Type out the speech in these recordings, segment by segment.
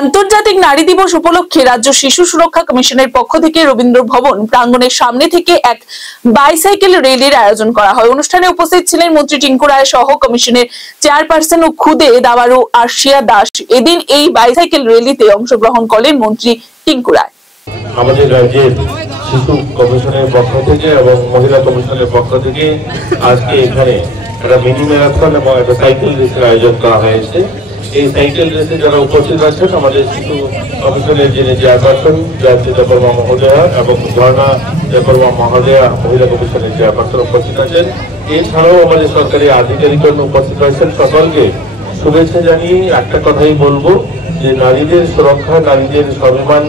আন্তর্জাতিক নারী দিবস উপলক্ষে রাজ্য শিশু সুরক্ষা কমিশনের পক্ষ থেকে রবীন্দ্র ভবন প্রাঙ্গণের সামনে থেকে এক বাইসাইকেল র্যালির আয়োজন করা হয়। অনুষ্ঠানে উপস্থিত ছিলেন মন্ত্রী টিঙ্কু রায় সহ কমিশনের চেয়ারপারসন ও খুদে দাবারু আরশিয়া দাস। এদিন এই বাইসাইকেল র্যালিতে অংশগ্রহণ করেন মন্ত্রী টিঙ্কু রায়। আমাদের রাজ্যের শিশু কমিশনের পক্ষ থেকে এবং মহিলা কমিশনের পক্ষ থেকে আজকে এখানে একটা মিনি ম্যারাথন এবং একটা সাইকেল রেসের আয়োজন করা হয়েছে। এই সাইকেল রেসে যারা উপস্থিত আছেন আমাদের শিশু কমিশনের যিনি চেয়ারপারসন জয়ন্তী দেববর্মা মহোদয়া এবং ঝর্ণা দেববর্মা মহোদয়া মহিলা কমিশনের চেয়ারপারসন উপস্থিত আছেন। এছাড়াও আমাদের সরকারি আধিকারিকগণ উপস্থিত আছেন। সকলকে শুভেচ্ছা জানিয়ে একটা কথাই বলবো যে নারীদের সুরক্ষা, নারীদের স্বাভিমান,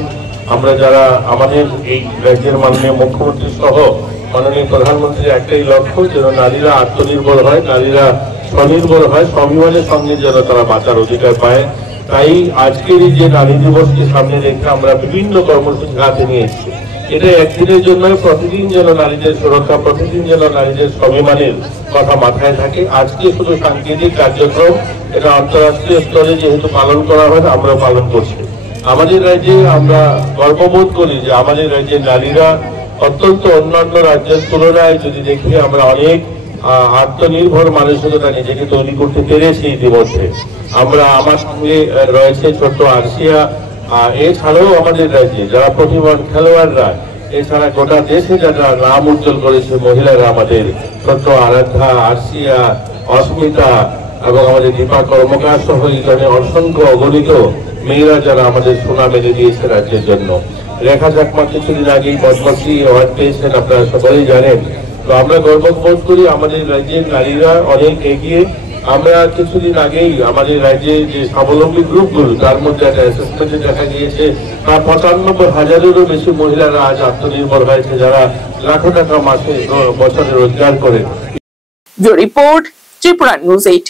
আমরা যারা আমাদের এই রাজ্যের মাননীয় মুখ্যমন্ত্রী সহ মাননীয় প্রধানমন্ত্রীর একটাই লক্ষ্য যেন নারীরা আত্মনির্ভর হয়, নারীরা স্বনির্ভর হয়, স্বাভিমানের সঙ্গে যেন তারা বাঁচার অধিকার পায়। তাই আজকের এই যে নারী দিবসকে সামনে রেখে আমরা বিভিন্ন কর্মসূচি হাতে নিয়েছি। এটা একদিনের জন্য, প্রতিদিন যেন নারীদের সুরক্ষা, প্রতিদিন যেন নারীদের স্বাভিমানের কথা মাথায় থাকে। আজকে শুধু সাংকেতিক কার্যক্রম, এটা আন্তঃরাষ্ট্রীয় স্তরে যেহেতু পালন করা হয় আমরা পালন করছি। আমাদের রাজ্যে আমরা গর্ববোধ করি যে আমাদের রাজ্যের নারীরা অত্যন্ত অন্যান্য রাজ্যের তুলনায় যদি দেখি আমরা অনেক আত্মনির্ভর মানসিকতা নিজেকে তৈরি করতে পেরেছি। ইতিমধ্যে আমরা আমার সঙ্গে রয়েছে ছোট্ট আরশিয়া, এছাড়াও আমাদের রাজ্যে যারা প্রতিভাবান খেলোয়াড়রা, এছাড়া গোটা দেশে যারা নাম উজ্জ্বল করেছে মহিলারা, আমাদের ছোট্ট আরাধ্যা, আরশিয়া, অস্মিতা এবং আমাদের দীপা কর্মকার সহ এখানে অসংখ্য অগণিত মেয়েরা যারা আমাদের সুনাম এনে দিয়েছে রাজ্যের জন্য। রেখা চাকমা কিছুদিন আগেই পদ্মশ্রী অ্যাওয়ার্ড পেয়েছেন, আপনারা সকলেই জানেন। তো আমরা গর্ববোধ করি আমাদের রাজ্যের নারীরা অনেক এগিয়ে। আমরা কিছুদিন আগেই আমাদের রাজ্যে যে স্বাবলম্বী গ্রুপগুলো তার মধ্যে একটা অ্যাসেসমেন্টে দেখা গিয়েছে প্রায় 95,000-এরও বেশি মহিলারা আজ আত্মনির্ভর হয়েছে, যারা লাখো টাকা মাসে বছরে রোজগার করে। Report Tripura news 8।